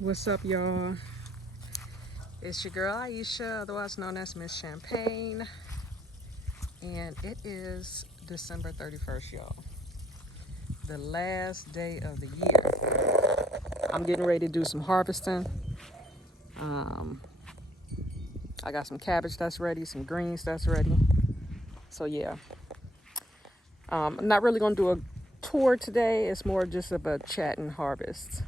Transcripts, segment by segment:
What's up, y'all? It's your girl Aisha, otherwise known as Miss Champagne, and it is December 31st, y'all. The last day of the year. I'm getting ready to do some harvesting. I got some cabbage that's ready, some greens that's ready. So yeah, I'm not really gonna do a tour today. It's more just of a chat and harvest.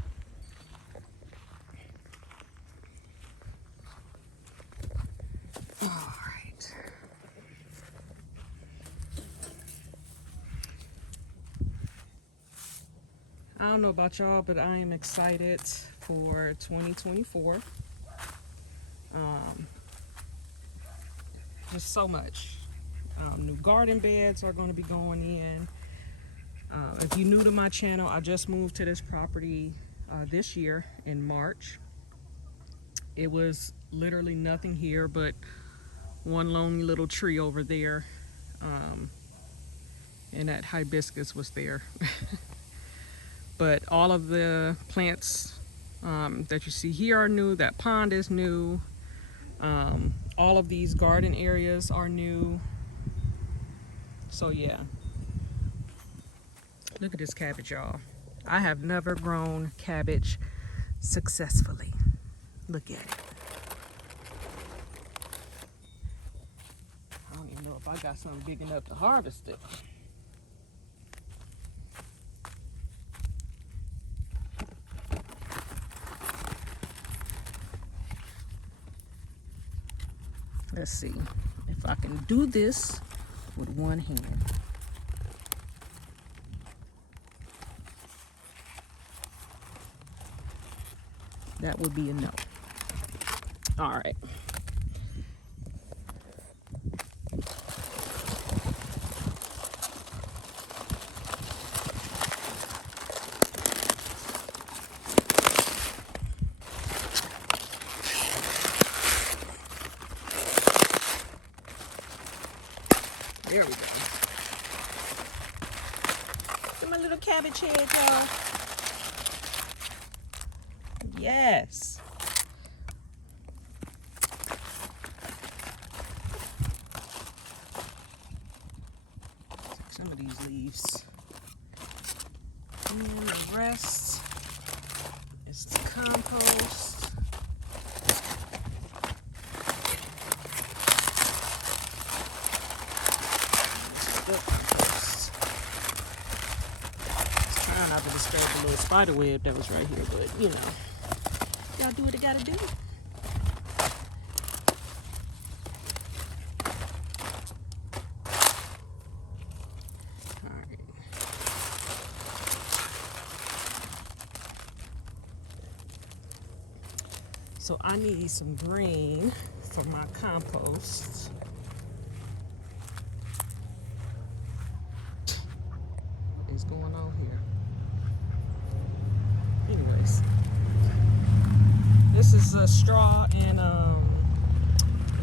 I don't know about y'all, but I am excited for 2024. Just so much. New garden beds are going to be going in. If you're new to my channel, I just moved to this property this year in March. It was literally nothing here but one lonely little tree over there, and that hibiscus was there. But all of the plants that you see here are new. That pond is new. All of these garden areas are new. So yeah, look at this cabbage, y'all. I have never grown cabbage successfully. Look at it. I don't even know if I got something big enough to harvest it. Let's see if I can do this with one hand. That would be a no. All right. There we go. See my little cabbage head, y'all. Yes. Some of these leaves. And the rest is the compost. Trying not to disturb the little spider web that was right here, but you know, y'all do what you gotta do. Alright. So I need some green for my compost. What is going on here? Anyways, this is straw and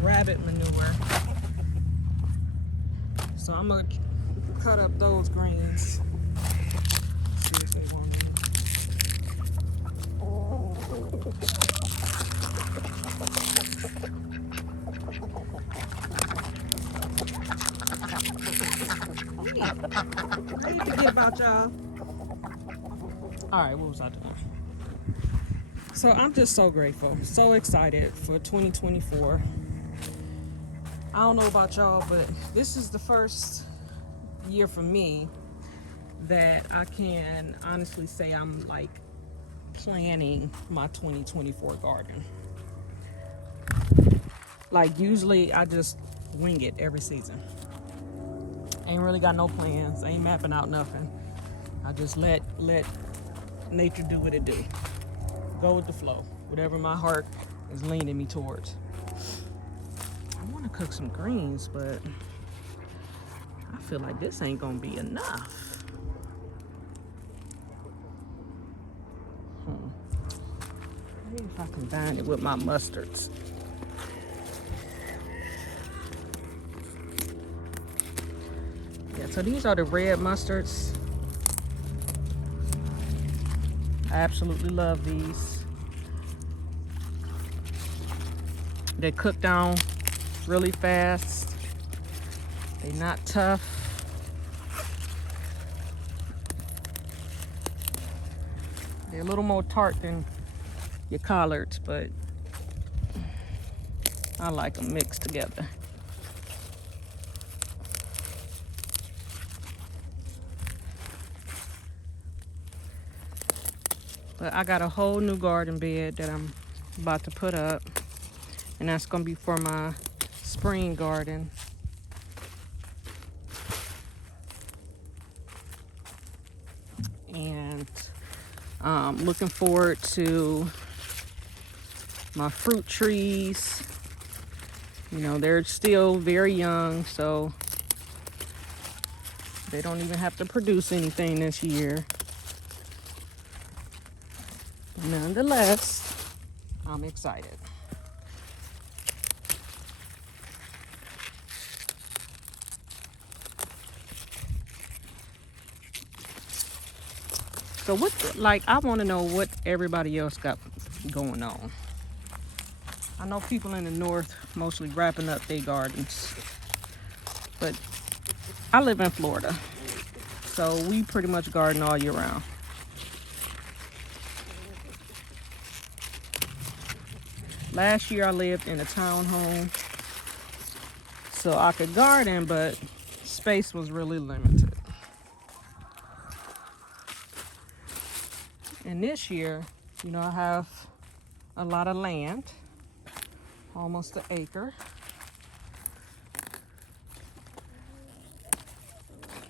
rabbit manure. So I'm gonna cut up those greens. See if they want them. I need to forget about y'all. Alright, what was I doing? So I'm just so grateful, so excited for 2024. I don't know about y'all, but this is the first year for me that I can honestly say I'm like planning my 2024 garden. Like usually I just wing it every season. Ain't really got no plans, ain't mapping out nothing. I just let nature do what it do. Go with the flow, whatever my heart is leaning me towards. I want to cook some greens, but I feel like this ain't gonna be enough. Maybe if I combine it with my mustards. Yeah, so these are the red mustards. I absolutely love these. They cook down really fast. They're not tough. They're a little more tart than your collards, but I like them mixed together. But I got a whole new garden bed that I'm about to put up, and that's gonna be for my spring garden. And looking forward to my fruit trees. You know, they're still very young, so they don't even have to produce anything this year. Nonetheless, I'm excited. So I want to know what everybody else got going on. I know people in the north mostly wrapping up their gardens, but I live in Florida, so we pretty much garden all year round. Last year I lived in a townhome, so I could garden, but space was really limited. And this year, you know, I have a lot of land, almost an acre.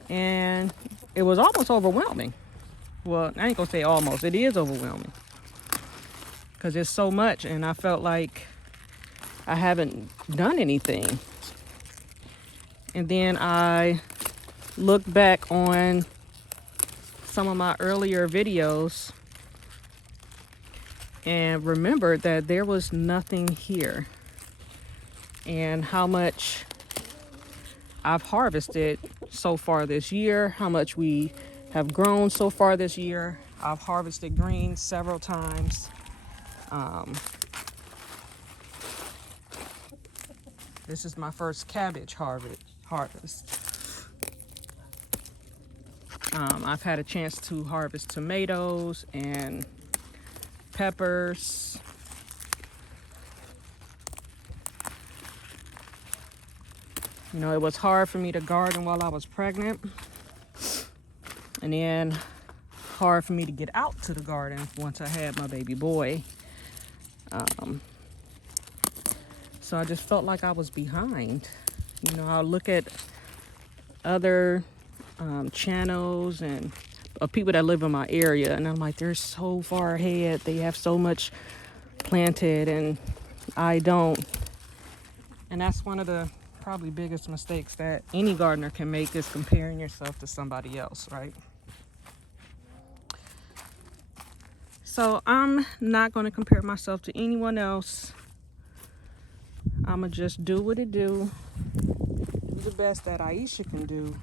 And it was almost overwhelming. Well, I ain't gonna say almost, it is overwhelming. Because there's so much, and I felt like I haven't done anything. And then I looked back on some of my earlier videos and remembered that there was nothing here, and how much I've harvested so far this year, how much we have grown so far this year. I've harvested greens several times. This is my first cabbage harvest. I've had a chance to harvest tomatoes and peppers. You know, it was hard for me to garden while I was pregnant, and then hard for me to get out to the garden once I had my baby boy. So I just felt like I was behind. You know, I'll look at other channels and people that live in my area, and I'm like, they're so far ahead. They have so much planted, and I don't. And that's one of the probably biggest mistakes that any gardener can make, is comparing yourself to somebody else, right? So I'm not going to compare myself to anyone else. I'm going to just do what it do the best that Aisha can do.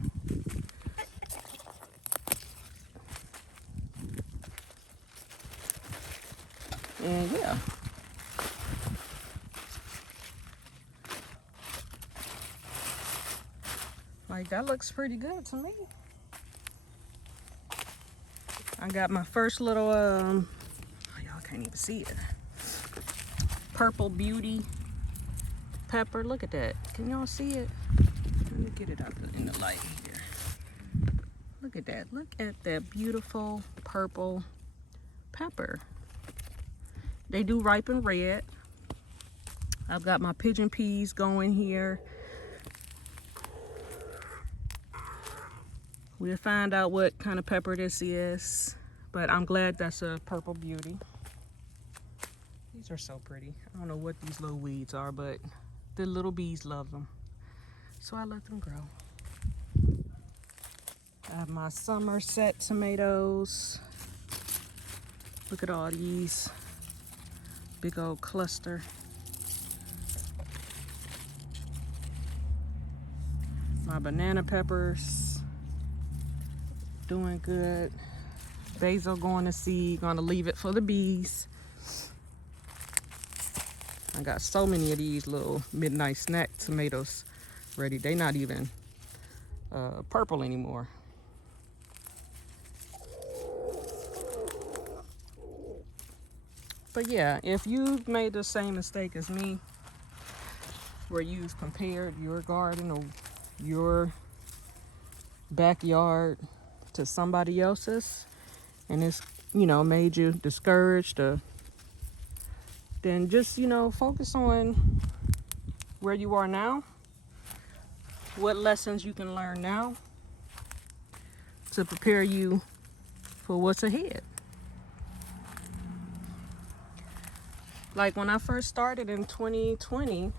And yeah. Like, that looks pretty good to me. I got my first little, y'all can't even see it. Purple Beauty pepper. Look at that. Can y'all see it? Let me get it out in the light here. Look at that. Look at that beautiful purple pepper. They do ripen red. I've got my pigeon peas going here. We'll find out what kind of pepper this is, but I'm glad that's a Purple Beauty. These are so pretty. I don't know what these little weeds are, but the little bees love them, so I let them grow. I have my Somerset tomatoes. Look at all these big old cluster. My banana peppers, doing good. Basil going to seed, gonna leave it for the bees. I got so many of these little midnight snack tomatoes ready. They not even purple anymore. But yeah, if you've made the same mistake as me, where you've compared your garden or your backyard to somebody else's, and it's, made you discouraged, or then just, focus on where you are now, what lessons you can learn now to prepare you for what's ahead. Like when I first started in 2020,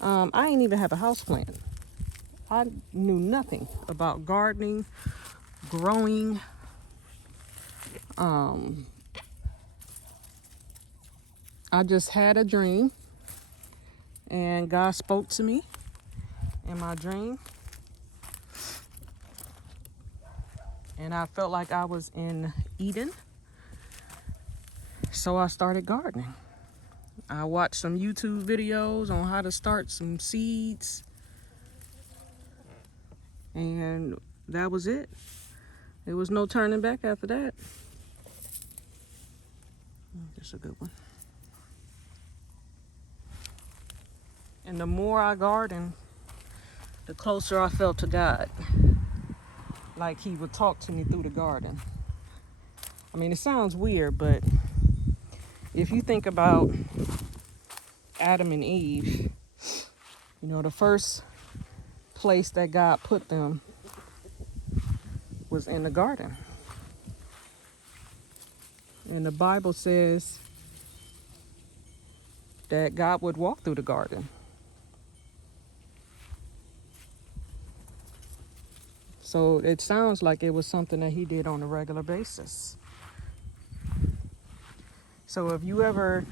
I didn't even have a house plant. I knew nothing about gardening, growing. I just had a dream, and God spoke to me in my dream, and I felt like I was in Eden, so I started gardening. I watched some YouTube videos on how to start some seeds, and that was it. There was no turning back after that. That's a good one. And the more I gardened, the closer I felt to God. Like he would talk to me through the garden. I mean, it sounds weird, but if you think about Adam and Eve, the first place that God put them was in the garden. And the Bible says that God would walk through the garden. So it sounds like it was something that he did on a regular basis. So if you ever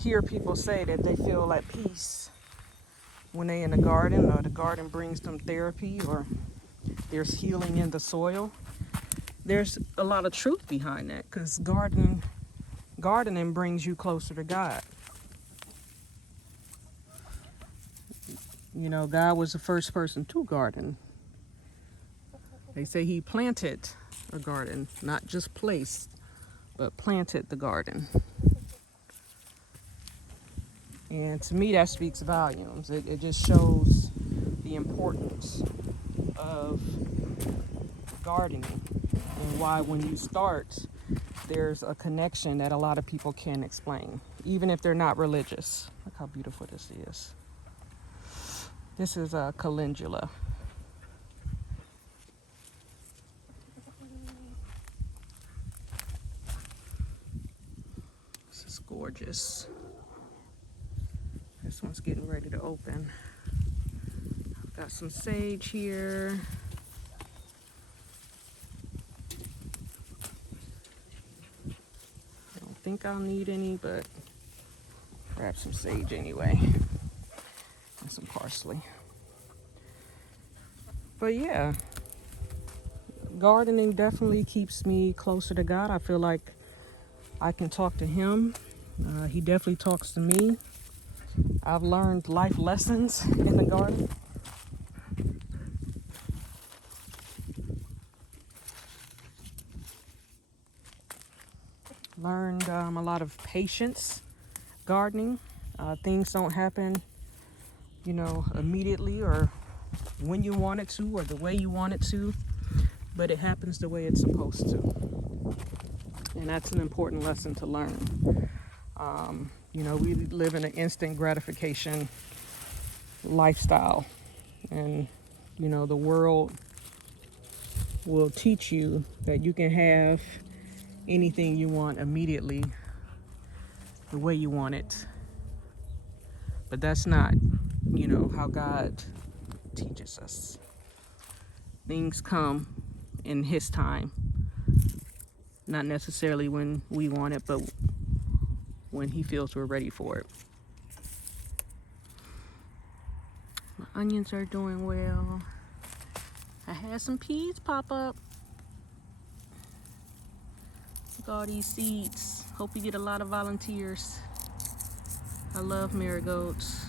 hear people say that they feel at peace when they're in the garden, or the garden brings them therapy, or there's healing in the soil, there's a lot of truth behind that, because gardening brings you closer to God. God was the first person to garden. They say he planted a garden, not just placed, but planted the garden. And to me, that speaks volumes. It just shows the importance of gardening, and why when you start, there's a connection that a lot of people can't explain, even if they're not religious. Look how beautiful this is. This is a calendula. This is gorgeous. This one's getting ready to open. I've got some sage here. I don't think I'll need any, but grab some sage anyway. And some parsley. But yeah, gardening definitely keeps me closer to God. I feel like I can talk to him. He definitely talks to me. I've learned life lessons in the garden. Learned a lot of patience gardening. Things don't happen, immediately or when you want it to or the way you want it to, but it happens the way it's supposed to. And that's an important lesson to learn. We live in an instant gratification lifestyle, and the world will teach you that you can have anything you want immediately the way you want it, but that's not how God teaches us. Things come in his time, not necessarily when we want it, but when he feels we're ready for it. My onions are doing well. I had some peas pop up. Look at all these seeds. Hope you get a lot of volunteers. I love marigolds.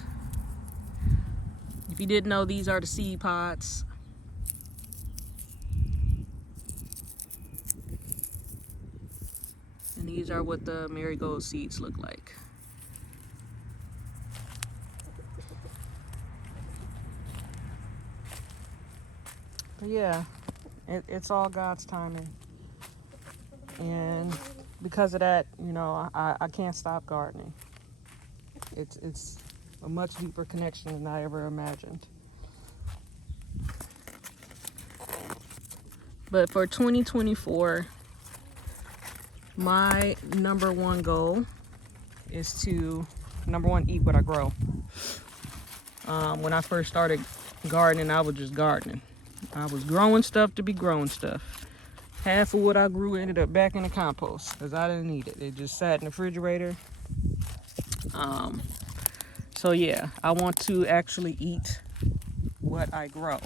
If you didn't know, these are the seed pods. And these are what the marigold seeds look like. But yeah, it's all God's timing. And because of that, you know, I can't stop gardening. It's a much deeper connection than I ever imagined. But for 2024, my number one goal is to, number one, eat what I grow. When I first started gardening, I was just gardening. I was growing stuff to be growing stuff. Half of what I grew ended up back in the compost because I didn't need it. It just sat in the refrigerator. So yeah, I want to actually eat what I grow.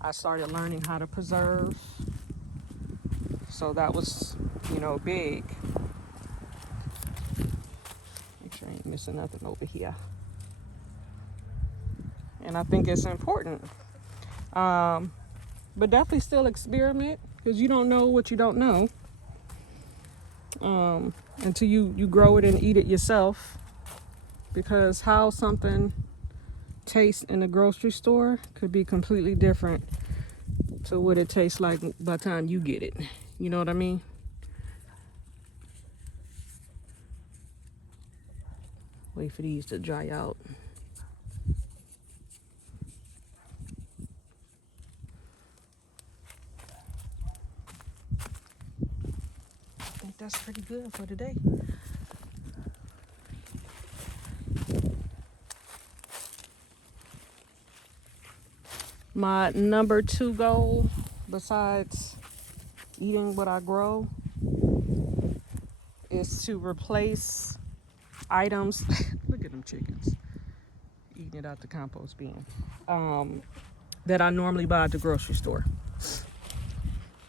I started learning how to preserve. So that was, you know, big. Make sure I ain't missing nothing over here. And I think it's important. But definitely still experiment, because you don't know what you don't know until you grow it and eat it yourself. Because how something tastes in the grocery store could be completely different to what it tastes like by the time you get it. You know what I mean? Wait for these to dry out. I think that's pretty good for today. My number 2 goal, besides eating what I grow, is to replace items. Look at them chickens eating it out the compost bin. That I normally buy at the grocery store.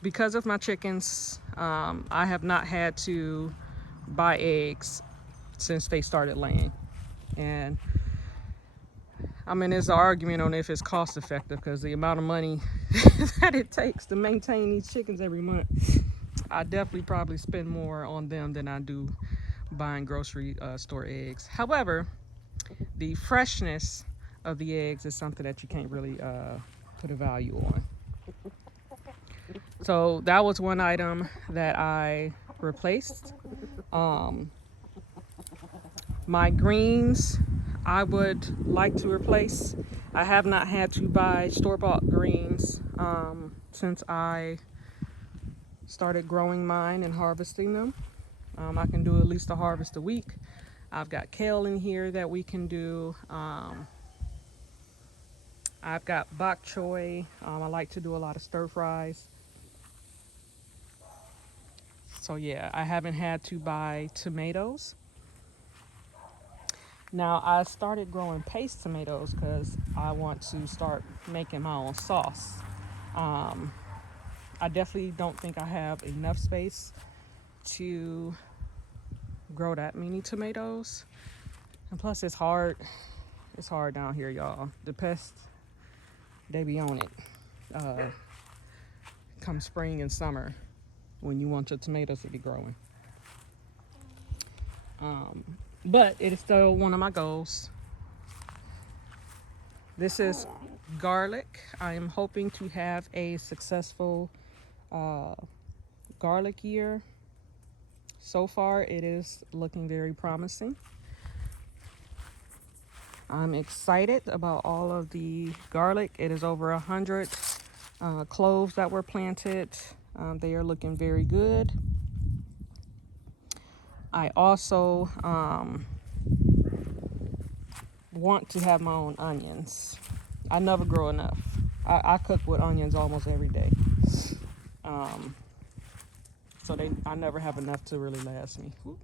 Because of my chickens, I have not had to buy eggs since they started laying. And I mean, there's an argument on if it's cost effective, because the amount of money that it takes to maintain these chickens every month, I definitely probably spend more on them than I do buying grocery store eggs. However, the freshness of the eggs is something that you can't really put a value on. So that was one item that I replaced. My greens, I would like to replace. I have not had to buy store-bought greens since I started growing mine and harvesting them. I can do at least a harvest a week. I've got kale in here that we can do. I've got bok choy. I like to do a lot of stir fries. So yeah, I haven't had to buy tomatoes. Now I started growing paste tomatoes because I want to start making my own sauce. I definitely don't think I have enough space to grow that many tomatoes. And plus it's hard. It's hard down here, y'all. The pests, they be on it. Come spring and summer when you want your tomatoes to be growing. But it is still one of my goals. This is garlic. I am hoping to have a successful garlic year. So far, it is looking very promising. I'm excited about all of the garlic. It is over 100 cloves that were planted. They are looking very good. I also want to have my own onions. I never grow enough. I cook with onions almost every day. So I never have enough to really last me. Ooh,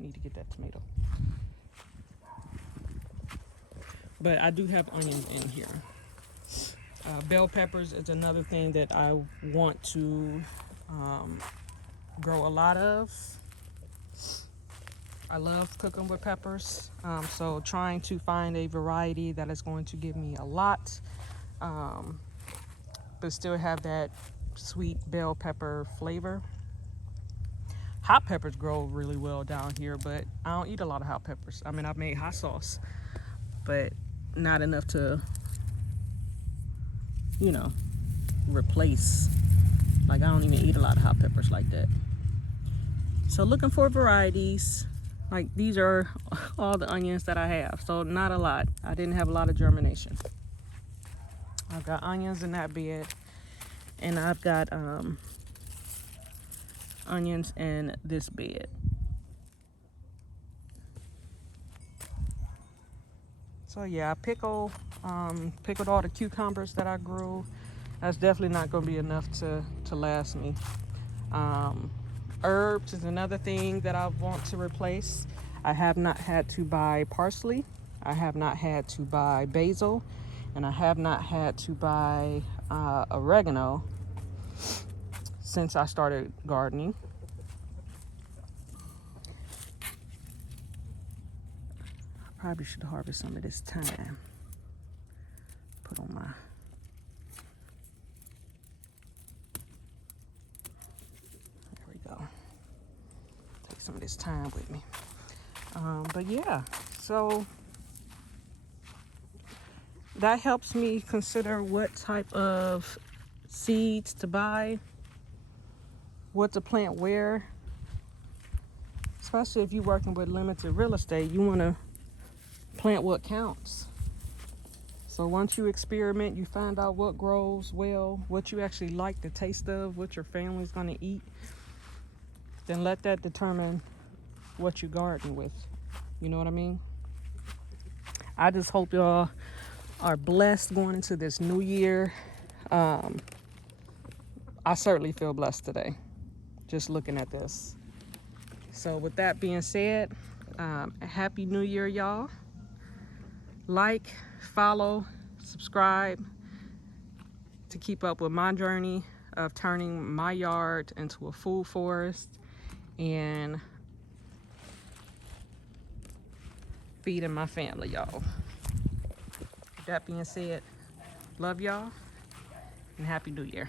need to get that tomato. But I do have onions in here. Bell peppers is another thing that I want to grow a lot of. I love cooking with peppers. So trying to find a variety that is going to give me a lot, but still have that sweet bell pepper flavor. Hot peppers grow really well down here, but I don't eat a lot of hot peppers. I mean, I've made hot sauce, but not enough to, you know, replace. Like, I don't even eat a lot of hot peppers like that. So looking for varieties. Like, these are all the onions that I have, so not a lot. I didn't have a lot of germination. I've got onions in that bed, and I've got onions in this bed. So yeah, I pickled all the cucumbers that I grew. That's definitely not going to be enough to last me. Herbs is another thing that I want to replace. I have not had to buy parsley. I have not had to buy basil, and I have not had to buy oregano since I started gardening. I probably should harvest some of this thyme. Put on my... There we go. Take some of this thyme with me. But yeah, so that helps me consider what type of seeds to buy, what to plant where. Especially if you're working with limited real estate, you want to plant what counts. So once you experiment, you find out what grows well, what you actually like the taste of, what your family's going to eat, then let that determine what you garden with. You know what I mean? I just hope y'all are blessed going into this new year. I certainly feel blessed today, just looking at this. So with that being said, Happy New Year, y'all. Like, follow, subscribe to keep up with my journey of turning my yard into a food forest and feeding my family, y'all. With that being said, love y'all and Happy New Year.